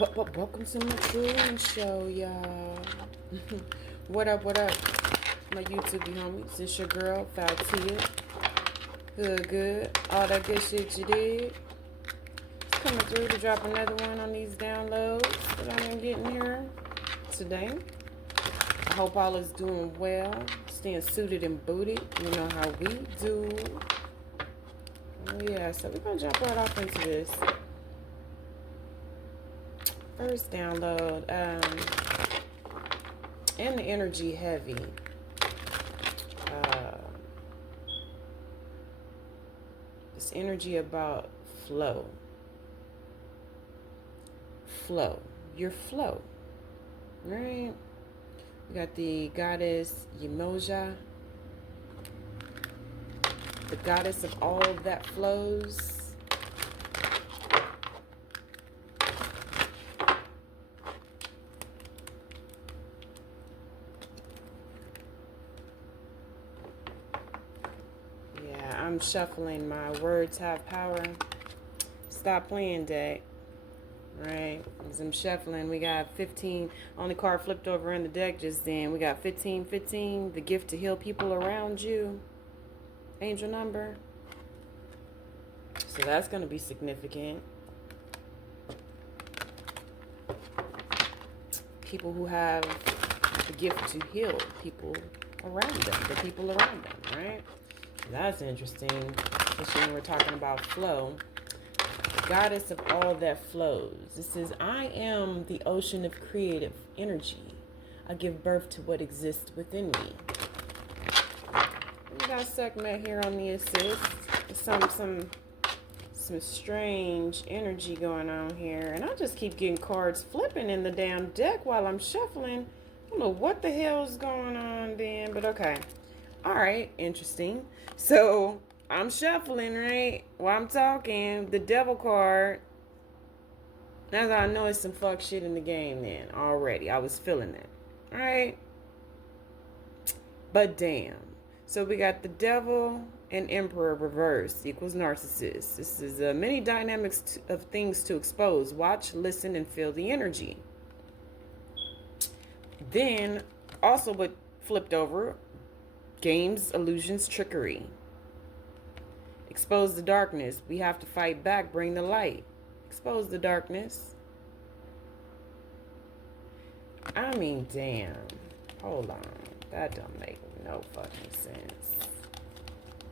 Welcome to my cooling show, y'all. What up, what up? My YouTube homies. It's your girl, Faltia. Good. All that good shit you did. It's coming through to drop another one on these downloads that I've been getting here today. I hope all is doing well. Staying suited and booted. You know how we do. Yeah, so we're going to jump right off into this. First download, and the energy heavy. This energy about flow. Your flow. Right? We got the goddess Yemoja, the goddess of all that flows. I'm shuffling. My words have power. Stop playing, deck. Right? As I'm shuffling, we got 15. Only card flipped over in the deck just then. We got 15, the gift to heal people around you. Angel number. So that's going to be significant. People who have the gift to heal people around them. The people around them, right? That's interesting, especially when we're talking about flow. The goddess of all that flows. This says, I am the ocean of creative energy. I give birth to what exists within me. We got segment here on the assist. Some strange energy going on here. And I just keep getting cards flipping in the damn deck while I'm shuffling. I don't know what the hell's going on then, but okay. All right, interesting. So I'm shuffling, right? While I'm talking, the devil card. That's how I know it's some fuck shit in the game then already. I was feeling that. All right. But damn. So we got the devil and emperor reverse equals narcissist. This is many dynamics of things to expose. Watch, listen, and feel the energy. Then also what flipped over, games, illusions, trickery. Expose the darkness. We have to fight back. Bring the light. Expose the darkness. I mean, damn. Hold on. That don't make no fucking sense.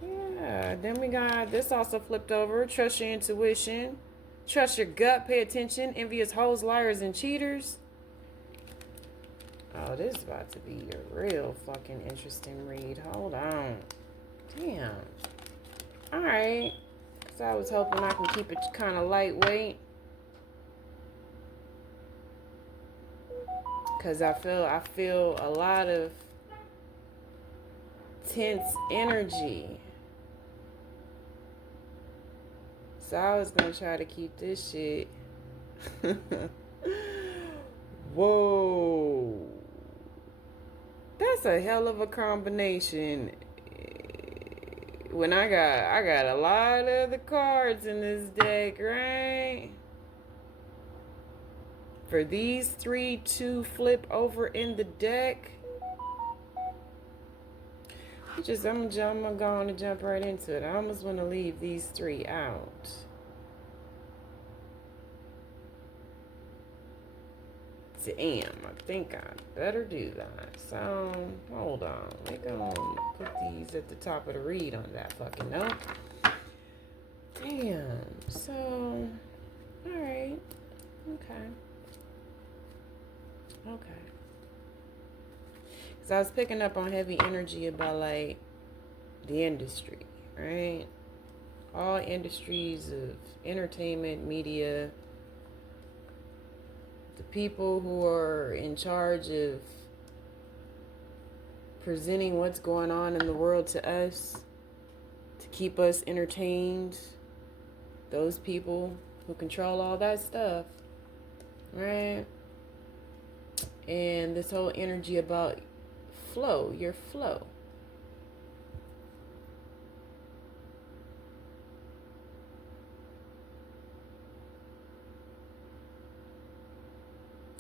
Yeah. Then we got this also flipped over. Trust your intuition. Trust your gut. Pay attention. Envious hoes, liars, and cheaters. Oh, this is about to be a real fucking interesting read. Hold on. Damn. Alright. So I was hoping I can keep it kind of lightweight. Because I feel a lot of tense energy. So I was going to try to keep this shit. Whoa. That's a hell of a combination. When I got a lot of the cards in this deck, right? For these three to flip over in the deck, I'm gonna go on and jump right into it. I almost want to leave these three out. Damn, I think I better do that. So, hold on. We're gonna put these at the top of the read on that fucking note. Damn. So, alright. Okay. Because I was picking up on heavy energy about, like, the industry, right? All industries of entertainment, media, the people who are in charge of presenting what's going on in the world to us, to keep us entertained, those people who control all that stuff, right? And this whole energy about flow, your flow.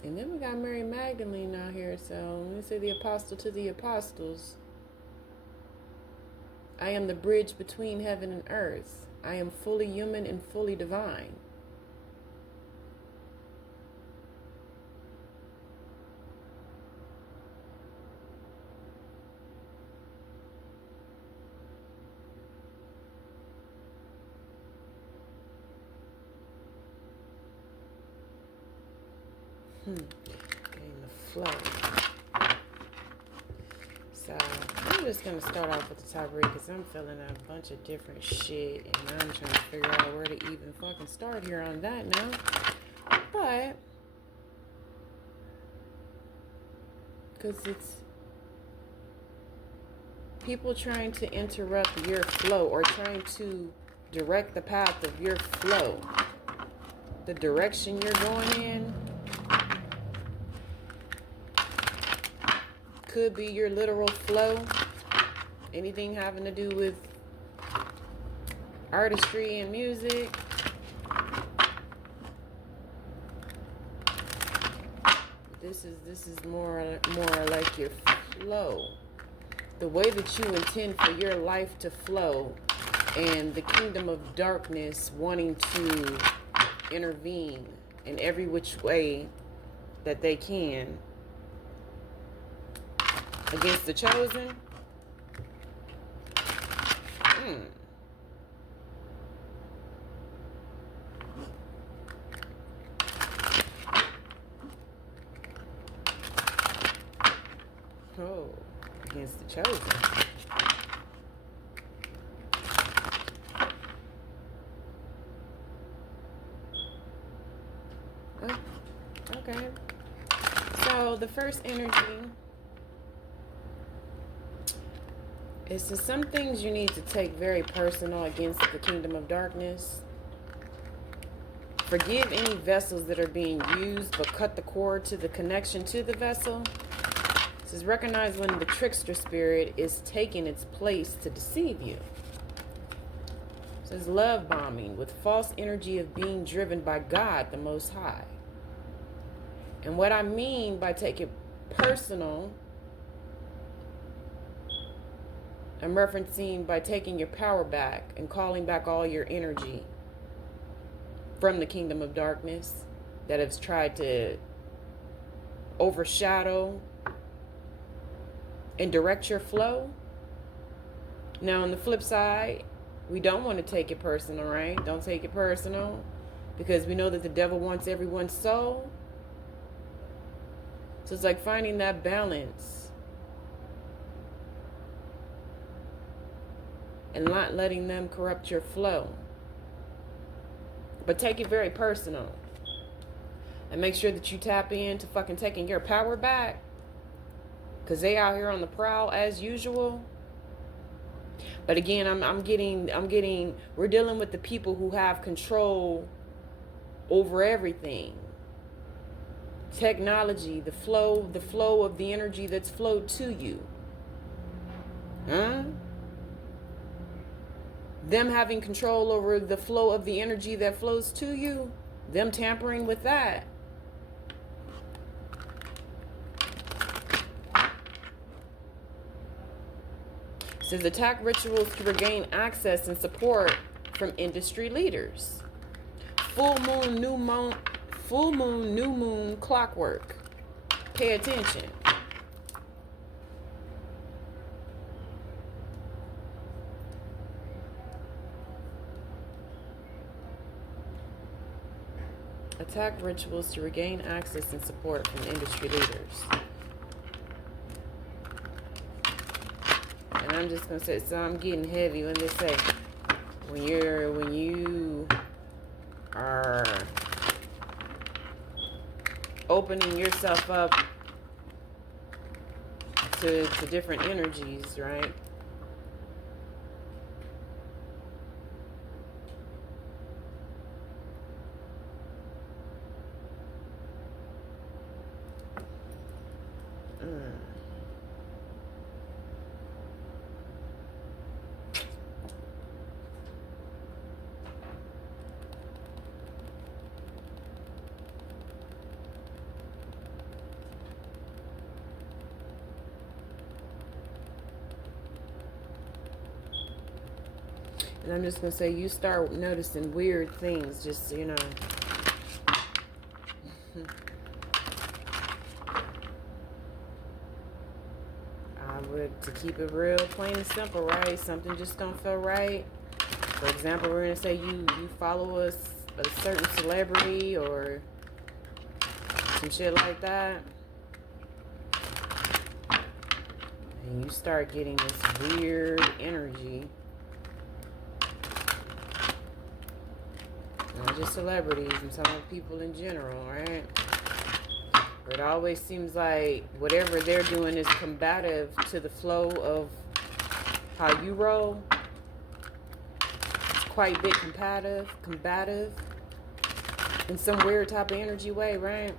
And then we got Mary Magdalene out here. So let me say the apostle to the apostles. I am the bridge between heaven and earth. I am fully human and fully divine. Getting the flow. So I'm just gonna start off with the top read because I'm feeling a bunch of different shit and I'm trying to figure out where to even fucking start here on that now. But because it's people trying to interrupt your flow or trying to direct the path of your flow, the direction you're going in. Could be your literal flow. Anything having to do with artistry and music. This is more like your flow. The way that you intend for your life to flow, and the kingdom of darkness wanting to intervene in every which way that they can against the chosen. Oh, against the chosen. Oh, okay. So the first energy is to some things you need to take very personal against the kingdom of darkness. Forgive any vessels that are being used, but cut the cord to the connection to the vessel. It says recognize when the trickster spirit is taking its place to deceive you. It says love bombing with false energy of being driven by God the Most High. And what I mean by take it personal, I'm referencing by taking your power back and calling back all your energy from the kingdom of darkness that has tried to overshadow and direct your flow. Now, on the flip side, we don't want to take it personal, right? Don't take it personal, because we know that the devil wants everyone's soul. So it's like finding that balance and not letting them corrupt your flow. But take it very personal. And make sure that you tap into fucking taking your power back. Because they out here on the prowl as usual. But again, I'm getting, we're dealing with the people who have control over everything. Technology, the flow of the energy that's flowed to you. Them having control over the flow of the energy that flows to you, them tampering with that. It says attack rituals to regain access and support from industry leaders. Full moon, new moon clockwork. Pay attention. Attack rituals to regain access and support from industry leaders. And I'm just gonna say, so I'm getting heavy when they say, when you are opening yourself up to different energies, right? And I'm just going to say, you start noticing weird things, just, you know. I would, to keep it real, plain and simple, right? Something just don't feel right. For example, we're going to say you follow a certain celebrity or some shit like that. And you start getting this weird energy. Not just celebrities, I'm talking about people in general, right? But it always seems like whatever they're doing is combative to the flow of how you roll. It's quite a bit combative in some weird type of energy way, right?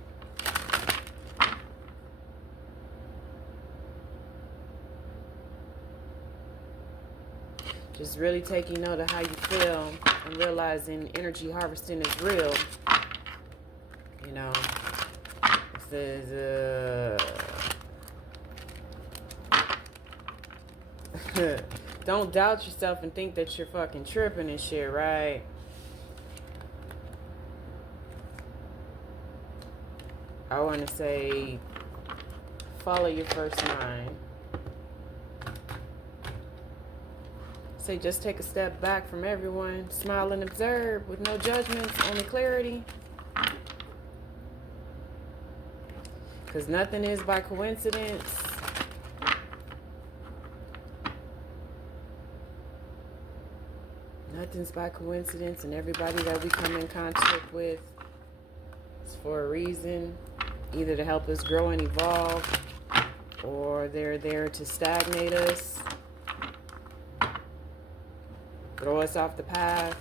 Just really taking note of how you feel and realizing energy harvesting is real. You know, it says, don't doubt yourself and think that you're fucking tripping and shit, right? I want to say, follow your first mind. Say, just take a step back from everyone. Smile and observe with no judgments, only clarity. Because nothing is by coincidence. Nothing's by coincidence, and everybody that we come in contact with is for a reason. Either to help us grow and evolve, or they're there to stagnate us, throw us off the path.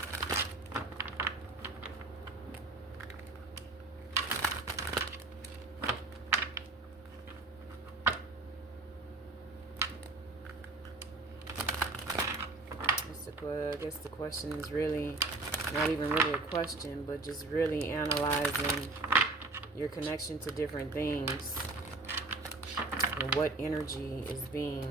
I guess the question is really not even really a question, but just really analyzing your connection to different things and what energy is being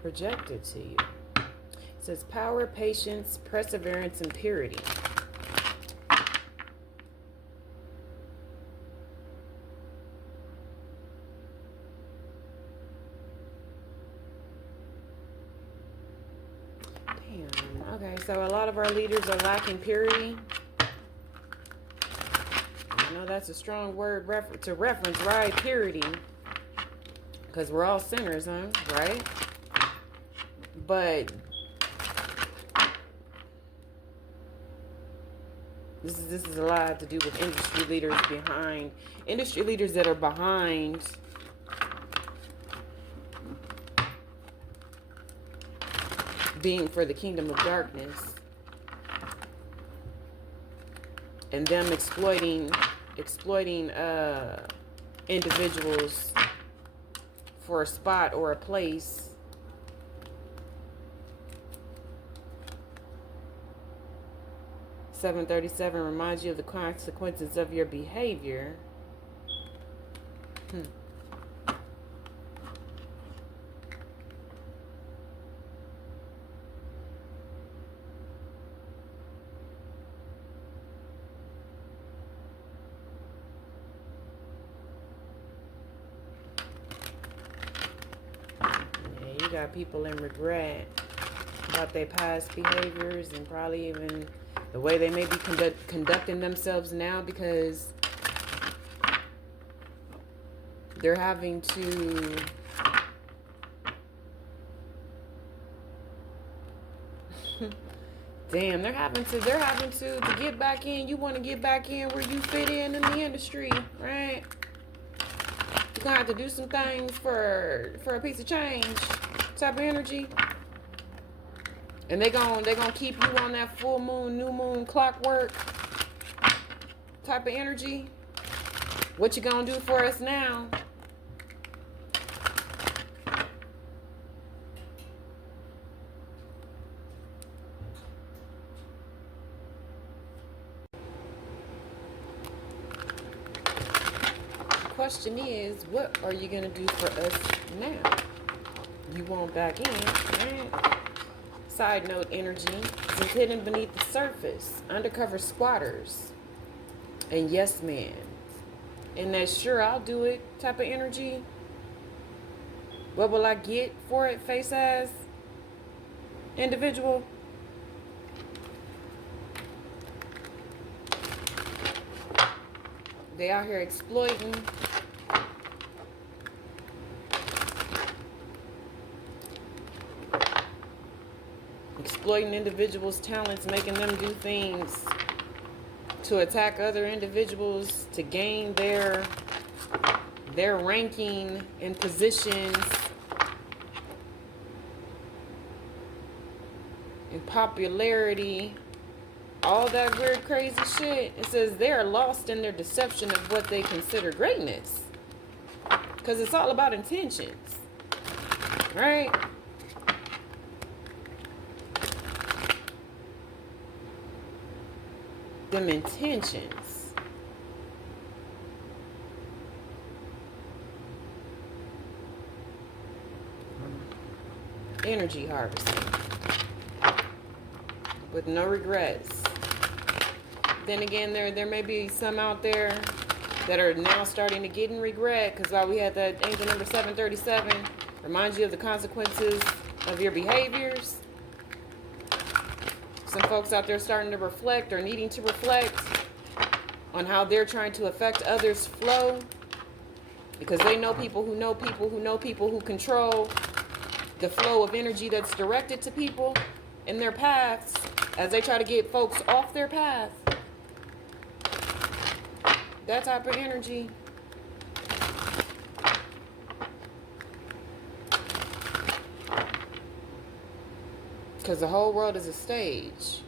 projected to you. It says power, patience, perseverance, and purity. Damn. Okay, so a lot of our leaders are lacking purity. I know that's a strong word to reference, right? Purity. Because we're all sinners, huh? Right? But this is a lot to do with industry leaders that are behind being for the kingdom of darkness, and them exploiting individuals for a spot or a place. $737 reminds you of the consequences of your behavior. You got people in regret about their past behaviors and probably even the way they may be conducting themselves now, because they're having to damn, they're having to get back in. You want to get back in where you fit in the industry, right? You're gonna have to do some things for a piece of change type of energy. And they're gonna keep you on that full moon, new moon clockwork type of energy. What you gonna do for us now? question is, what are you going to do for us now? You won't back in, right? Side note energy is hidden beneath the surface. Undercover squatters. And yes, man. And that sure I'll do it type of energy. What will I get for it, face ass individual? They out here exploiting. Exploiting individuals' talents, making them do things to attack other individuals, to gain their ranking and positions and popularity. All that weird crazy shit. It says they are lost in their deception of what they consider greatness. Because it's all about intentions. Right? Them intentions. Energy harvesting. With no regrets. Then again, there may be some out there that are now starting to get in regret, because while we had that angel number 737 remind you of the consequences of your behaviors. Some folks out there starting to reflect or needing to reflect on how they're trying to affect others' flow, because they know people who know people who know people who control the flow of energy that's directed to people in their paths as they try to get folks off their path. That type of energy. Because the whole world is a stage.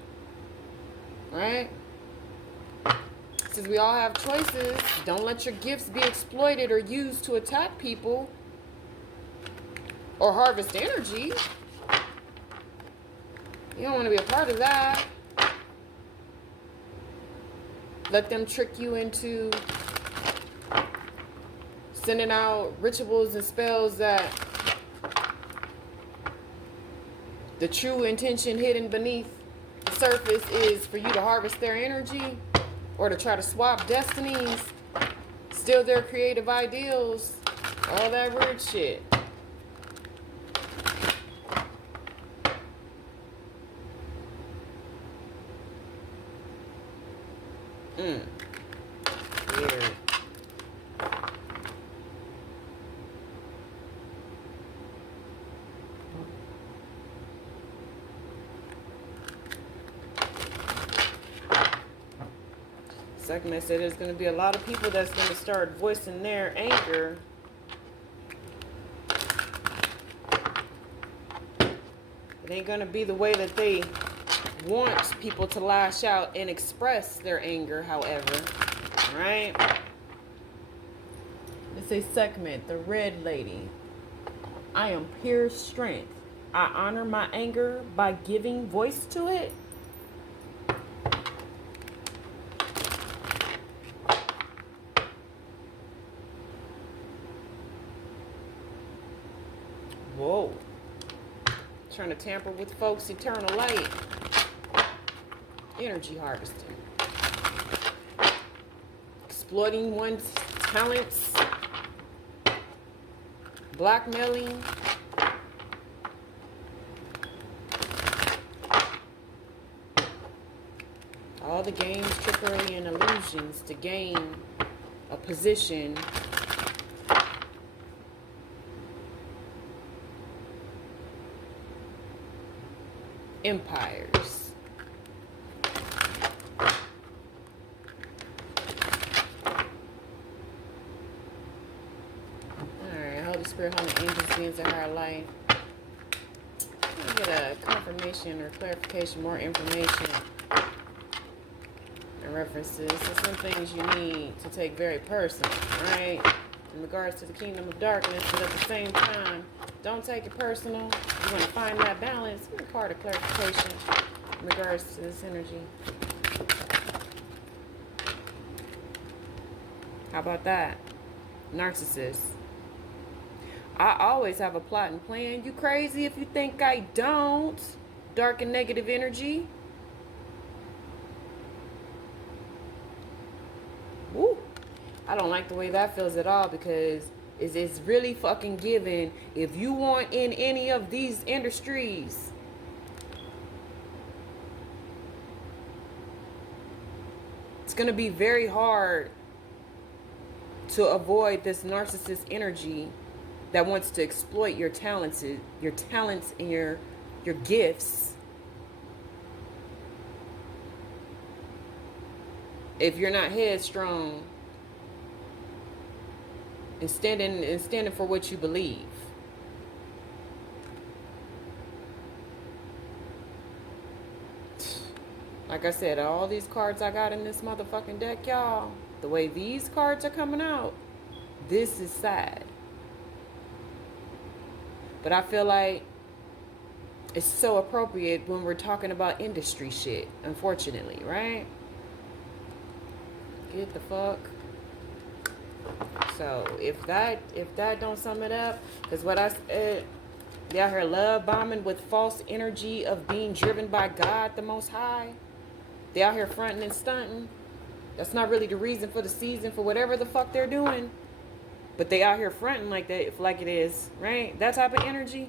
Right? Since we all have choices, don't let your gifts be exploited or used to attack people or harvest energy. You don't want to be a part of that. Let them trick you into sending out rituals and spells that the true intention hidden beneath the surface is for you to harvest their energy or to try to swap destinies, steal their creative ideals, all that weird shit. Weird. Segment said there's going to be a lot of people that's going to start voicing their anger. It ain't going to be the way that they want people to lash out and express their anger, however. Right? It's a segment, the red lady. I am pure strength. I honor my anger by giving voice to it. Whoa. Trying to tamper with folks' eternal light. Energy harvesting. Exploiting one's talents. Blackmailing. All the games, trickery, and illusions to gain a position. Empires. Alright, Holy Spirit, Holy Angels, beings of higher light. Let me get a confirmation or clarification, more information and references to some things you need to take very personal, right? In regards to the kingdom of darkness, but at the same time, don't take it personal. You want to find that balance. Let me card a clarification in regards to this energy. How about that? Narcissist. I always have a plot and plan. You crazy if you think I don't. Dark and negative energy. Woo. I don't like the way that feels at all, because it's really fucking given. If you want in any of these industries, it's going to be very hard to avoid this narcissist energy that wants to exploit your talents and your gifts. If you're not headstrong and standing for what you believe. Like I said, all these cards I got in this motherfucking deck, y'all, the way these cards are coming out, this is sad. But I feel like it's so appropriate when we're talking about industry shit, unfortunately, right? Get the fuck. So if that don't sum it up, because what I said, they out here love bombing with false energy of being driven by God the Most High. They out here fronting and stunting. That's not really the reason for the season for whatever the fuck they're doing. But they out here fronting like that, like it is, right? That type of energy.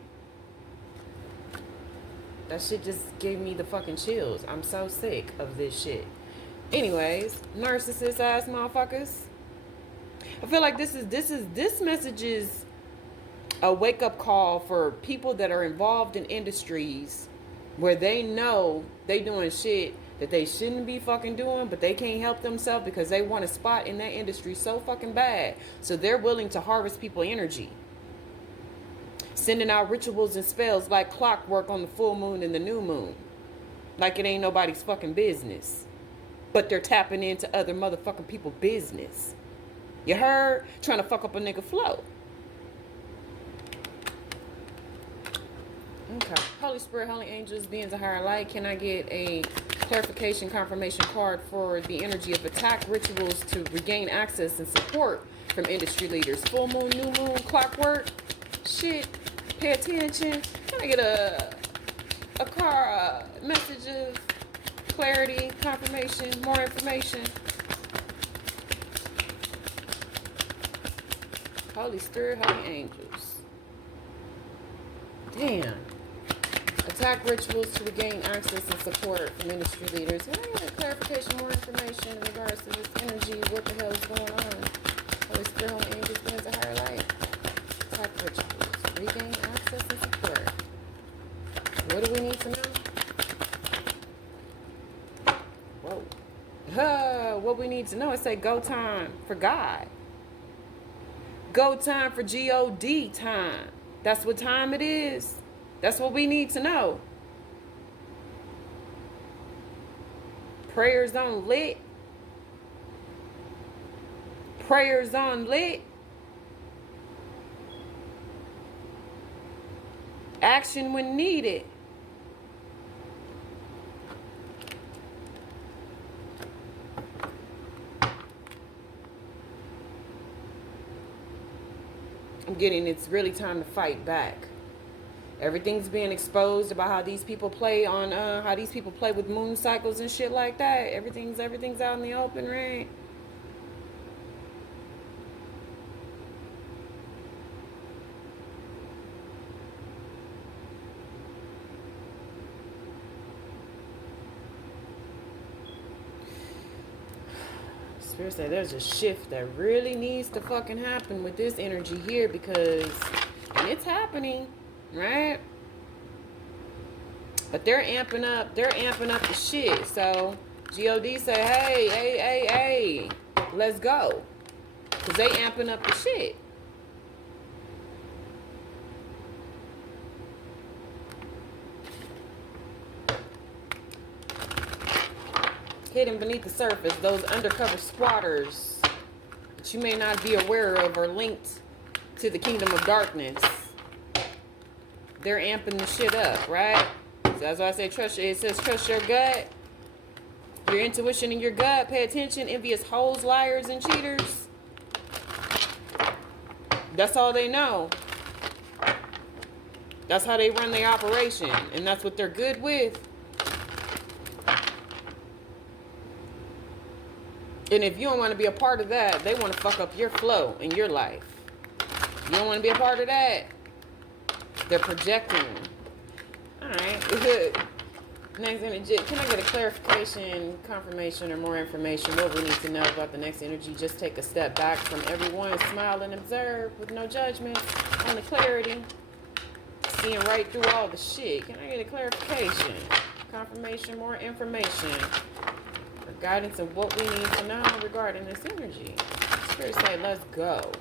That shit just gave me the fucking chills. I'm so sick of this shit. Anyways, narcissist ass motherfuckers. I feel like this message is a wake up call for people that are involved in industries where they know they doing shit that they shouldn't be fucking doing, but they can't help themselves because they want a spot in that industry so fucking bad. So they're willing to harvest people's energy. Sending out rituals and spells like clockwork on the full moon and the new moon. Like it ain't nobody's fucking business. But they're tapping into other motherfucking people's business. You heard? Trying to fuck up a nigga flow. Okay. Holy Spirit, Holy Angels, beings of higher light, can I get a clarification confirmation card for the energy of attack rituals to regain access and support from industry leaders? Full moon, new moon, clockwork. Shit. Pay attention. Can I get a message of clarity, confirmation, more information? Holy Spirit, Holy Angels. Damn. Attack rituals to regain access and support from industry leaders. Can I get clarification, more information in regards to this energy? What the hell is going on? Holy Spirit, Holy Angels, beings of higher light. Attack rituals. Regain access and support. What do we need to know? Whoa. What we need to know is say go time for God. Go time for G-O-D time. That's what time it is. That's what we need to know. Prayers on lit. Prayers on lit. Action when needed. I'm getting it's really time to fight back. Everything's being exposed about how these people play on how these people play with moon cycles and shit like that. Everything's out in the open, right? Spirit said there's a shift that really needs to fucking happen with this energy here, because and it's happening. Right? But they're amping up the shit. So G-O-D say, hey, let's go. Because they amping up the shit. Hidden beneath the surface, those undercover squatters that you may not be aware of are linked to the kingdom of darkness. They're amping the shit up, right? So that's why I say trust. It says trust your gut, your intuition and your gut. Pay attention, envious hoes, liars, and cheaters. That's all they know. That's how they run their operation. And that's what they're good with. And if you don't want to be a part of that, they want to fuck up your flow in your life. You don't want to be a part of that. They're projecting. Alright, good. Next energy. Can I get a clarification, confirmation, or more information? What we need to know about the next energy? Just take a step back from everyone. Smile and observe with no judgment. Only clarity. Seeing right through all the shit. Can I get a clarification, confirmation, more information, or guidance of what we need to know regarding this energy? Spirit say, let's go.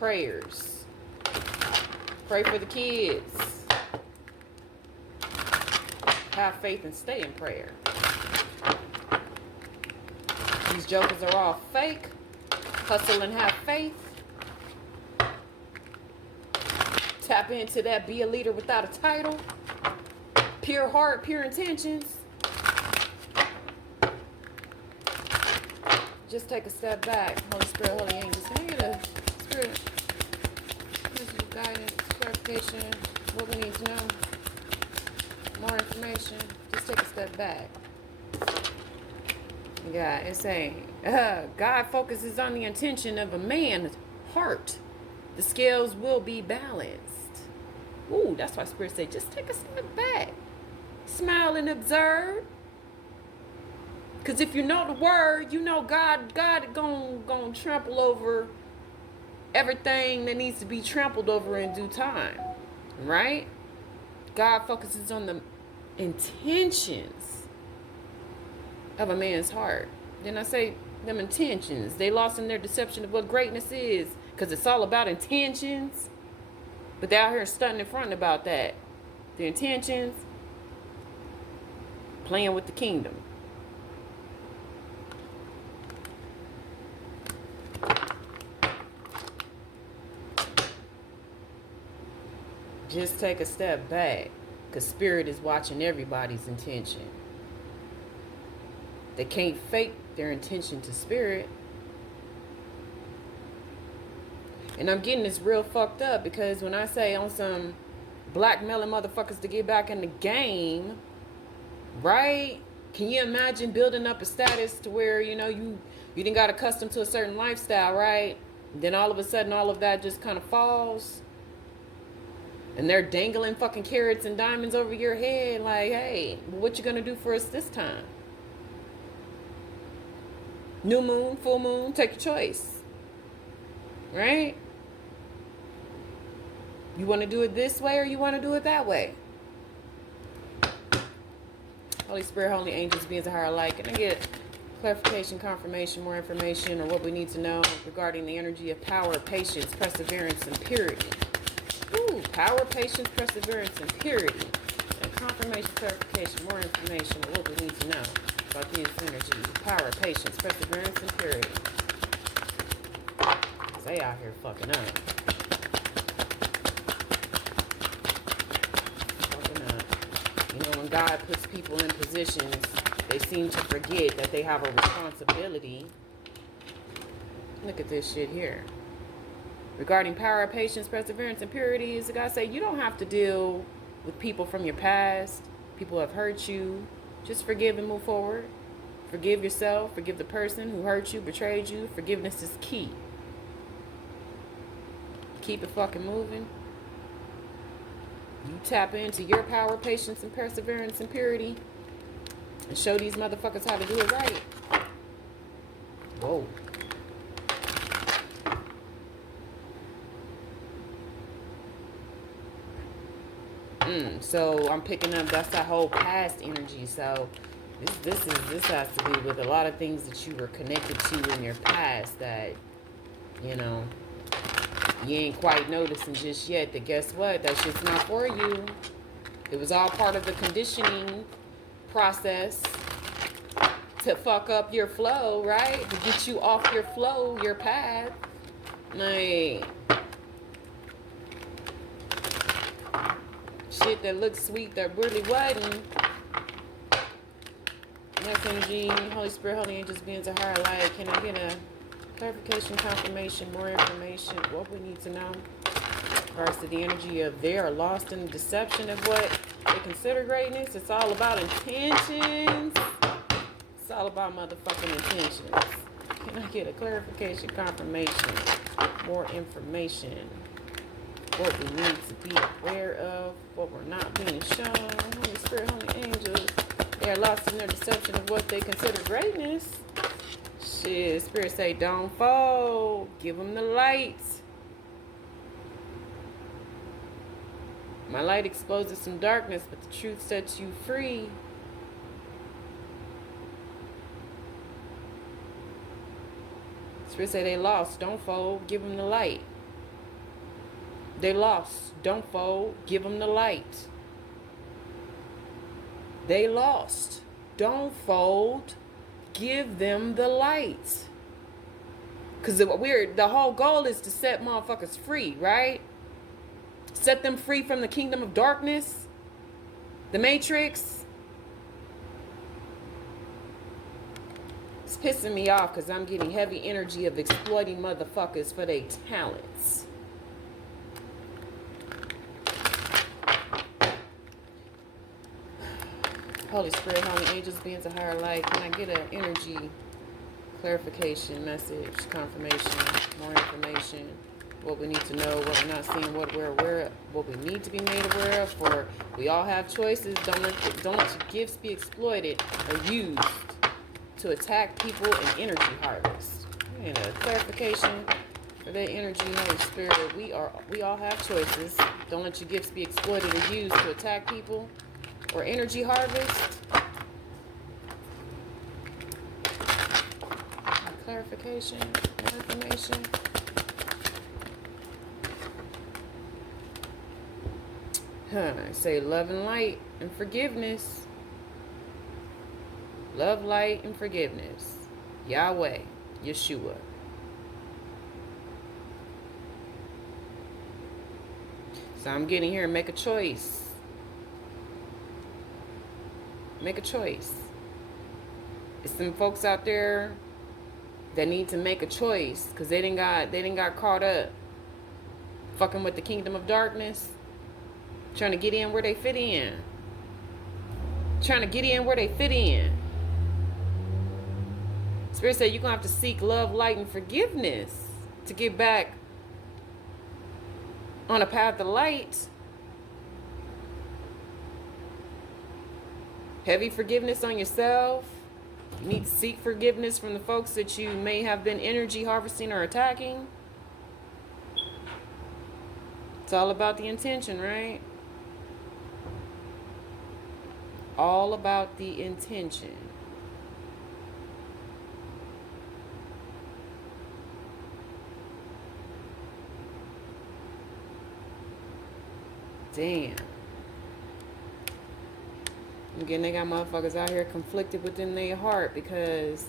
Prayers. Pray for the kids. Have faith and stay in prayer. These jokers are all fake. Hustle and have faith. Tap into that. Be a leader without a title. Pure heart, pure intentions. Just take a step back. Holy Spirit, Holy Angels. Can I get a spirit message, guidance, clarification, what we need to know? More information. Just take a step back. God, it's saying, God focuses on the intention of a man's heart. The scales will be balanced. Ooh, that's why Spirit said, just take a step back. Smile and observe. Because if you know the word, you know God gonna trample over everything that needs to be trampled over in due time. Right? God focuses on the intentions of a man's heart. Then I say them intentions. They lost in their deception of what greatness is. Because it's all about intentions. But they're out here stunting in front about that. The intentions. Playing with the kingdom. Just take a step back. Because Spirit is watching everybody's intention. They can't fake their intention to Spirit. And I'm getting this real fucked up because when I say on some blackmailing motherfuckers to get back in the game, right? Can you imagine building up a status to where, you know, you didn't got accustomed to a certain lifestyle, right? And then all of a sudden all of that just kind of falls. And they're dangling fucking carrots and diamonds over your head like, hey, what you gonna do for us this time? New moon, full moon, take your choice. Right? You want to do it this way or you want to do it that way? Holy Spirit, Holy Angels, beings of higher light. Can I get clarification, confirmation, more information, or what we need to know regarding the energy of power, patience, perseverance, and purity? Ooh, power, patience, perseverance, and purity. And confirmation, clarification, more information, or what we need to know about these energies. Power, patience, perseverance, and purity. They out here fucking up. Fucking up. You know, when God puts people in positions, they seem to forget that they have a responsibility. Look at this shit here. Regarding power, patience, perseverance, and purity, is the God say you don't have to deal with people from your past. People who have hurt you. Just forgive and move forward. Forgive yourself. Forgive the person who hurt you, betrayed you. Forgiveness is key. Keep it fucking moving. You tap into your power, patience, and perseverance and purity. And show these motherfuckers how to do it right. Whoa. So I'm picking up, that's that whole past energy. So this has to do with a lot of things that you were connected to in your past that, you know, you ain't quite noticing just yet that guess what? That shit's not for you. It was all part of the conditioning process to fuck up your flow, right? To get you off your flow, your path. Like, shit that looks sweet that really wasn't. Next energy, Holy Spirit, Holy Angels, beings of higher light. Can I get a Clarification, confirmation, more information, what we need to know. In regards to the energy of they are lost in the deception of what they consider greatness. It's all about intentions. It's all about motherfucking intentions. Can I get a clarification, confirmation, more information? What we need to be aware of, what we're not being shown. Holy Spirit, Holy Angels, they are lost in their deception of what they consider greatness. Shit, Spirit say, don't fold. Give them the light. My light exposes some darkness, but the truth sets you free. Spirit say they lost. Don't fold. Give them the light. They lost. Don't fold. Give them the light. They lost. Don't fold. Give them the light. Because the whole goal is to set motherfuckers free, right? Set them free from the kingdom of darkness. The matrix. It's pissing me off because I'm getting heavy energy of exploiting motherfuckers for their talents. Holy Spirit, Holy Angels, beings of higher light, can I get an energy clarification, message, confirmation, more information, what we need to know, what we're not seeing, what we're aware of, what we need to be made aware of, for we all have choices. Don't let your gifts be exploited or used to attack people in energy harvest. And a clarification for that energy, Holy Spirit, we all have choices. Don't let your gifts be exploited or used to attack people or energy harvest. Clarification, information. I say love and light and forgiveness. Love, light, and forgiveness. Yahweh, Yeshua. So I'm getting here and make a choice. Make a choice. There's some folks out there that need to make a choice because they didn't got caught up fucking with the kingdom of darkness, trying to get in where they fit in. Trying to get in where they fit in. Spirit said you're going to have to seek love, light, and forgiveness to get back on a path of light. Heavy forgiveness on yourself. You need to seek forgiveness from the folks that you may have been energy harvesting or attacking. It's all about the intention, right? All about the intention. Damn. Again, they got motherfuckers out here conflicted within their heart because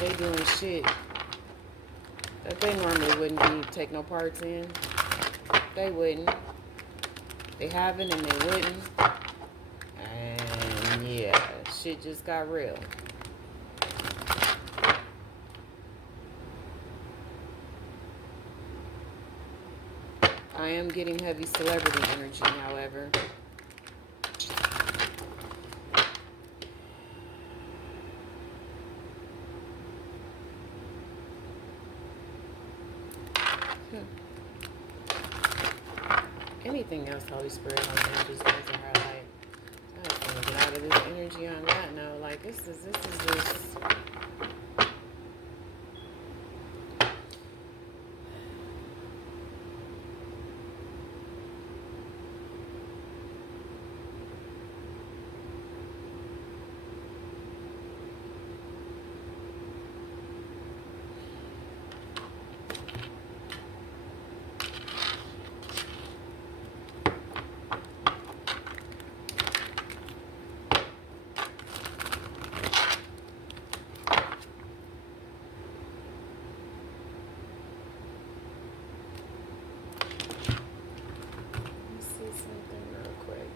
they doing shit that they normally wouldn't take no parts in. They wouldn't. They haven't and they wouldn't. And yeah, shit just got real. I am getting heavy celebrity energy, however. Anything else, Holy Spirit, Holy Angels, things are highlight. I just want to get out of this energy on that note. Like, this is just...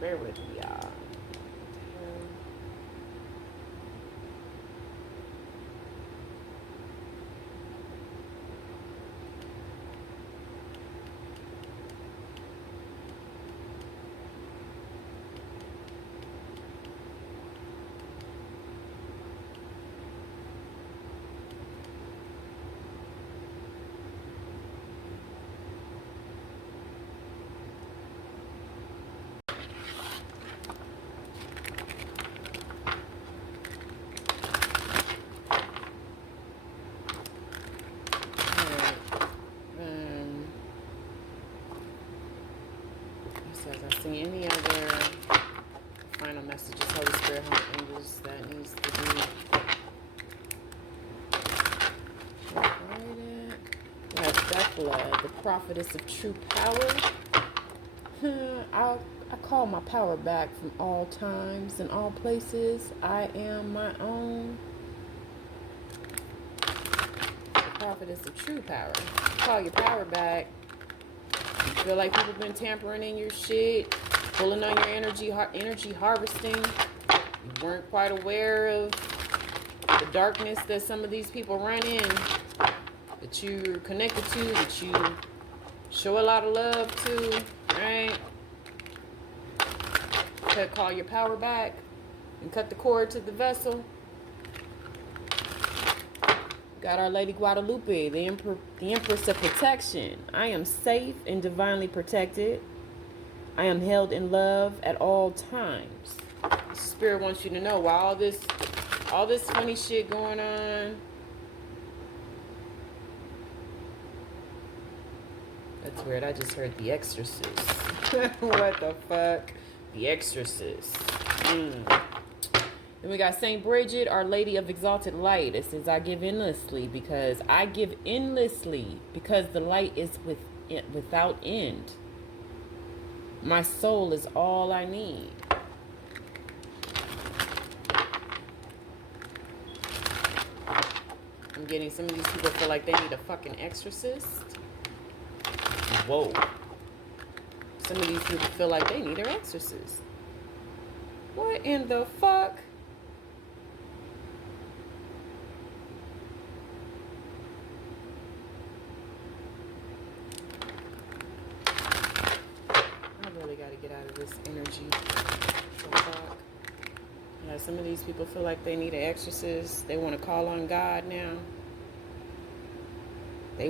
Bear with me, y'all. manifesting any other final messages, Holy Spirit, Holy Angels, that needs to be provided. We have Bethla, the prophetess of true power. I call my power back from all times and all places. I am my own. The prophetess of true power. Call your power back. You feel like people been tampering in your shit, pulling on your energy harvesting. You weren't quite aware of the darkness that some of these people run in, that you're connected to, that you show a lot of love to, right? Call your power back and cut the cord to the vessel. Got Our Lady Guadalupe, the Empress of Protection. I am safe and divinely protected. I am held in love at all times. Spirit wants you to know, while all this funny shit going on, that's weird. I just heard The Exorcist. What the fuck? The Exorcist. Then we got Saint Bridget, Our Lady of Exalted Light. It says, I give endlessly because the light is without end. My soul is all I need. I'm getting some of these people feel like they need a fucking exorcist. Whoa. Some of these people feel like they need an exorcist. What in the fuck? I really got to get out of this energy. Yeah, some of these people feel like they need an exorcist. They want to call on God now. They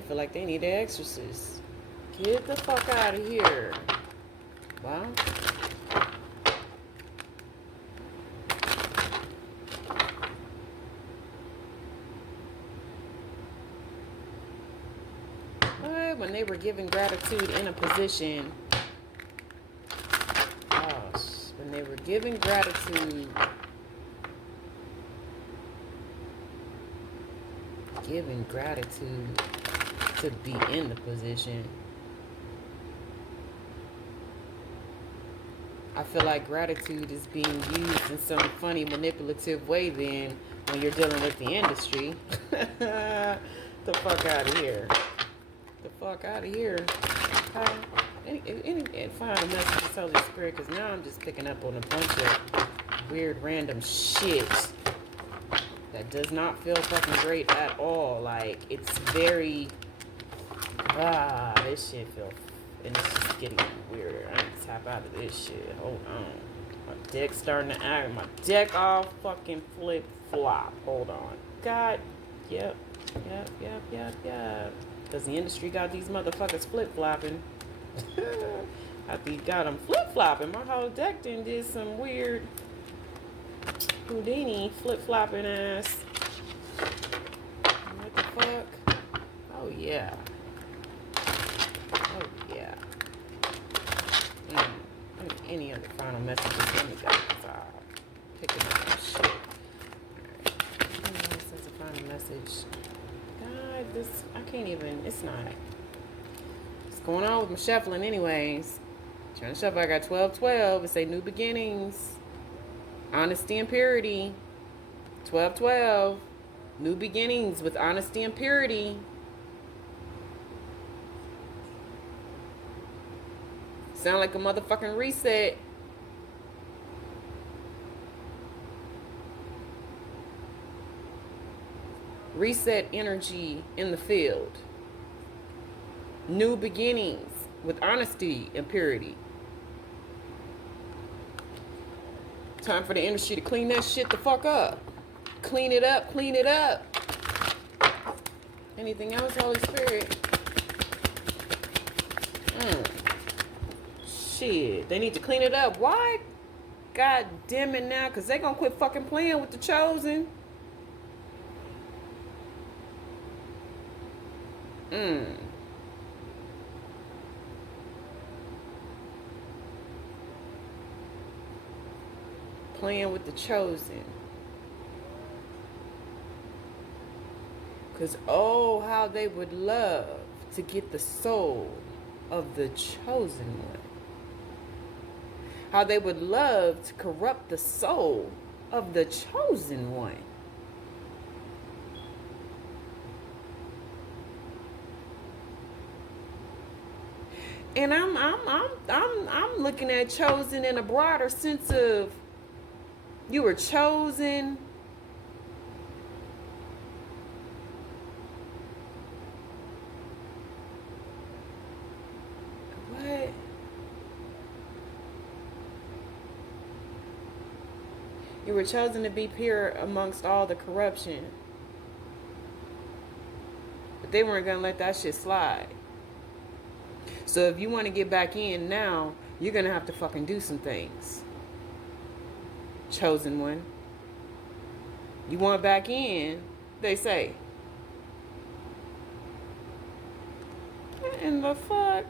feel like they need an exorcist. Get the fuck out of here. Wow. What? When they were giving gratitude in a position. When they were giving gratitude. Giving gratitude to be in the position. I feel like gratitude is being used in some funny, manipulative way then when you're dealing with the industry. The fuck out of here. The fuck out of here. Any final messages, Holy Spirit, because now I'm just picking up on a bunch of weird, random shit that does not feel fucking great at all. Like, it's very, this shit feels, and it's just getting weirder. I need to tap out of this shit. Hold on. My deck's starting to act. My deck all fucking flip-flop. Hold on. God. Yep. Because the industry got these motherfuckers flip-flopping. I think got them flip-flopping. My whole deck did some weird Houdini flip-flopping ass. What the fuck? Oh, yeah. Any other final messages? Let me go. Picking up some shit. Alright. That's a final message. God, I can't even, it's not. What's going on with my shuffling anyways? Trying to shuffle, I got 12-12. It say new beginnings. Honesty and purity. 12-12. New beginnings with honesty and purity. Sound like a motherfucking reset. Reset energy in the field. New beginnings with honesty and purity. Time for the industry to clean that shit the fuck up. Clean it up. Anything else, Holy Spirit? Shit, they need to clean it up. Why? God damn it now, because they gonna quit fucking playing with the chosen. playing with the chosen. Because, oh, how they would love to get the soul of the chosen one. How they would love to corrupt the soul of the chosen one. And I'm looking at chosen in a broader sense of you were chosen. What? You were chosen to be pure amongst all the corruption. But they weren't going to let that shit slide. So if you want to get back in now, you're going to have to fucking do some things. Chosen one. You want back in, they say. What in the fuck?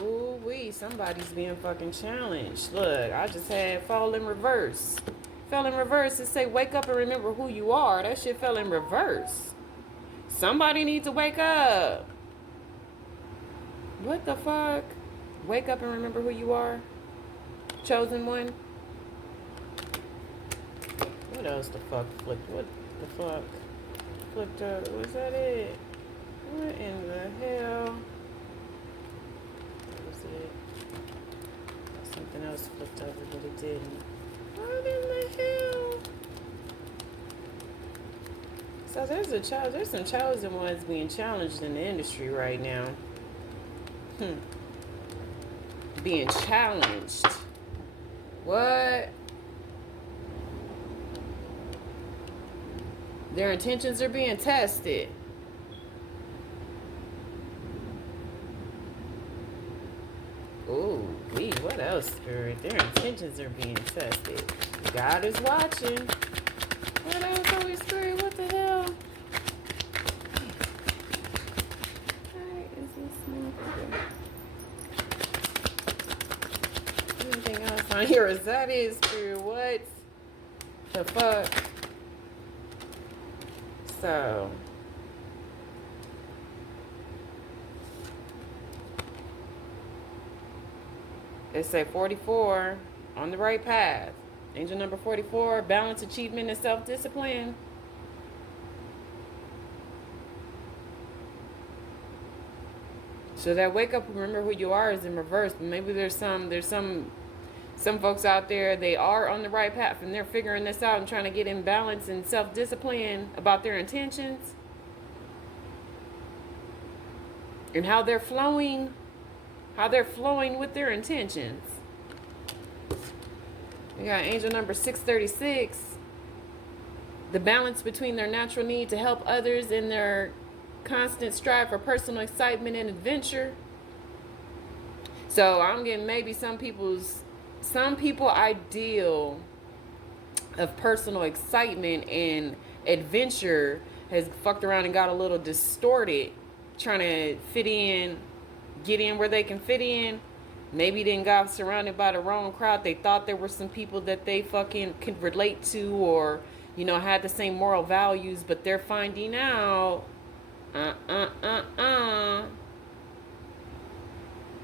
Ooh-wee, somebody's being fucking challenged. Look, I just had fall in reverse. Fell in reverse and say, wake up and remember who you are. That shit fell in reverse. Somebody needs to wake up. What the fuck? Wake up and remember who you are. Chosen one. What else the fuck flipped? What the fuck flipped up? Was that it? What in the hell? That was it. Something else flipped over, but it didn't. What in the hell? So there's some chosen ones being challenged in the industry right now. Being challenged. What? Their intentions are being tested. Ooh, what else, Spirit? Their intentions are being tested. God is watching. What else, Holy Spirit? What the hell? Alright, is this anything else on here? Is that it, Spirit? What the fuck? So it say 44 on the right path. Angel number 44, balance, achievement, and self-discipline. So that wake up and remember who you are is in reverse. But maybe there's some folks out there, they are on the right path and they're figuring this out and trying to get in balance and self-discipline about their intentions and how they're flowing with their intentions. We got angel number 636, the balance between their natural need to help others and their constant strive for personal excitement and adventure. So I'm getting maybe some people's ideal of personal excitement and adventure has fucked around and got a little distorted, trying to fit in, get in where they can fit in. Maybe then got surrounded by the wrong crowd. They thought there were some people that they fucking could relate to or, had the same moral values, but they're finding out,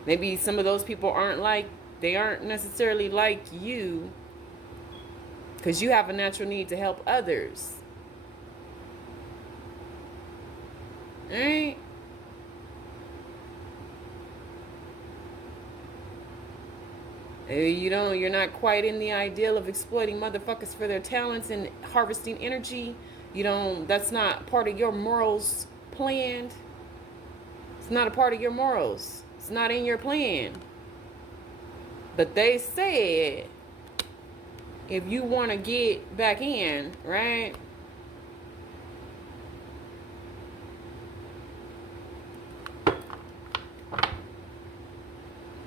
maybe some of those people they aren't necessarily like you because you have a natural need to help others. All right? You're not quite in the ideal of exploiting motherfuckers for their talents and harvesting energy. That's not part of your morals planned. It's not a part of your morals. It's not in your plan. But they said, if you want to get back in, right?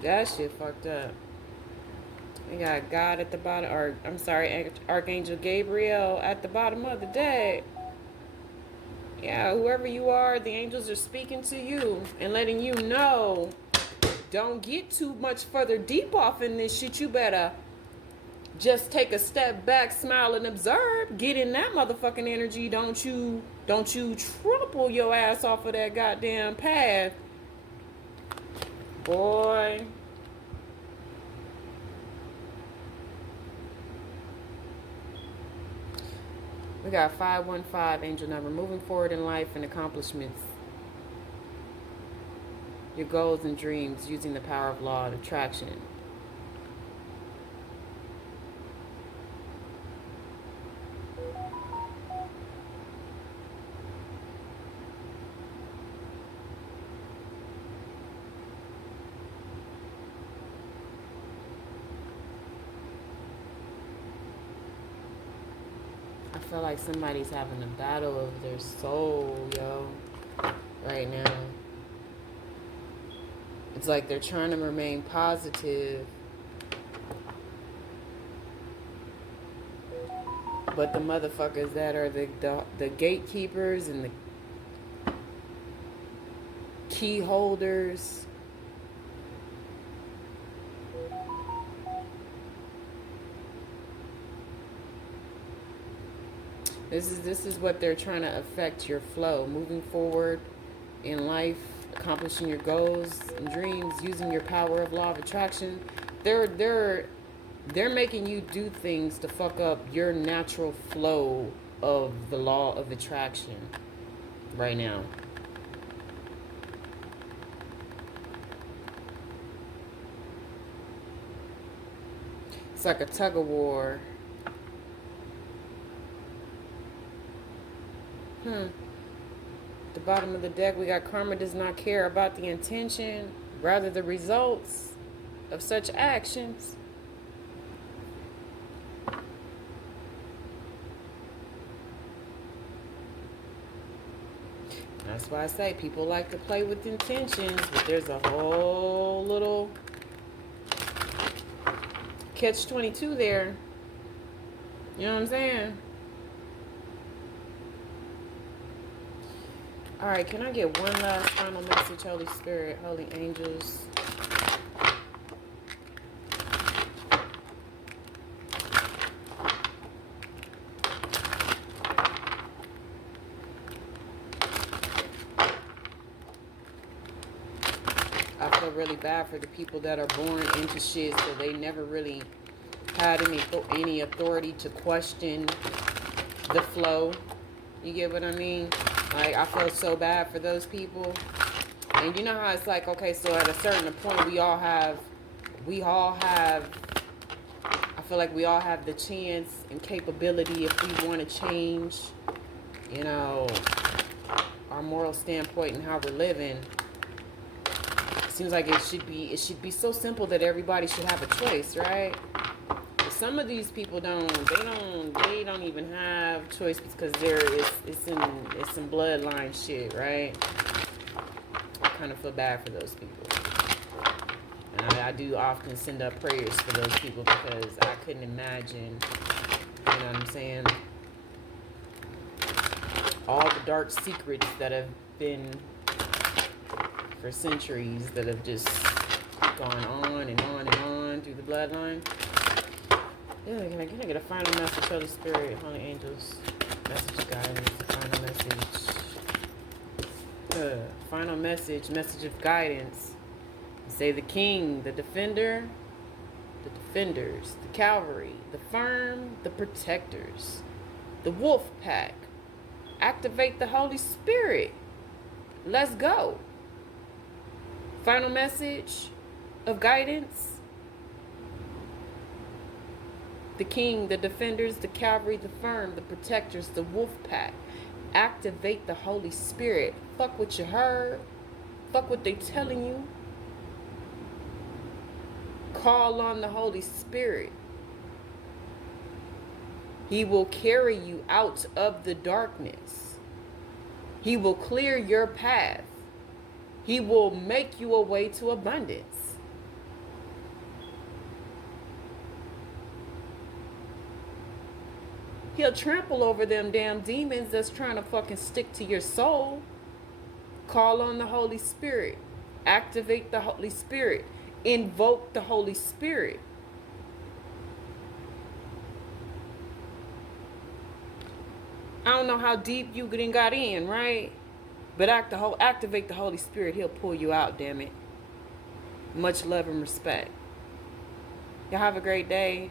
That shit fucked up. We got God at the bottom, Archangel Gabriel at the bottom of the deck. Yeah, whoever you are, the angels are speaking to you and letting you know, don't get too much further deep off in this shit. You better just take a step back, smile, and observe. Get in that motherfucking energy. Don't you trample your ass off of that goddamn path, boy. We got 515 angel number. Moving forward in life and accomplishments. Your goals and dreams using the power of law of attraction. I feel like somebody's having a battle of their soul, yo, right now. It's like they're trying to remain positive, but the motherfuckers that are the gatekeepers and the key holders, this is what they're trying to affect your flow, moving forward in life, accomplishing your goals and dreams using your power of law of attraction. They're making you do things to fuck up your natural flow of the law of attraction right now. It's like a tug of war. The bottom of the deck, we got karma does not care about the intention, rather the results of such actions. That's why I say people like to play with intentions, but there's a whole little catch-22 there. You know what I'm saying? All right, can I get one last final message, Holy Spirit, Holy Angels? I feel really bad for the people that are born into shit, so they never really had any authority to question the flow. You get what I mean? Like, I feel so bad for those people. And you know how it's like, okay, so at a certain point, we all have, I feel like we all have the chance and capability if we want to change, you know, our moral standpoint and how we're living. It seems like it should be so simple that everybody should have a choice, right? But some of these people they don't even have choice because it's some bloodline shit, right? I kind of feel bad for those people. And I do often send up prayers for those people because I couldn't imagine, you know what I'm saying, all the dark secrets that have been for centuries that have just gone on and on and on through the bloodline. Yeah, can I get a final message, Holy Spirit, Holy Angels, message guidance, final message, message of guidance. Say the King, the Defender, the Defenders, the Cavalry, the Firm, the Protectors, the Wolf Pack. Activate the Holy Spirit. Let's go. Final message of guidance. The King, the Defenders, the Cavalry, the Firm, the Protectors, the Wolf Pack. Activate the Holy Spirit. Fuck what you heard. Fuck what they telling you. Call on the Holy Spirit. He will carry you out of the darkness. He will clear your path. He will make you a way to abundance. He'll trample over them damn demons that's trying to fucking stick to your soul. Call on the Holy Spirit. Activate the Holy Spirit. Invoke the Holy Spirit. I don't know how deep you got in, right? But activate the Holy Spirit. He'll pull you out, damn it. Much love and respect. Y'all have a great day.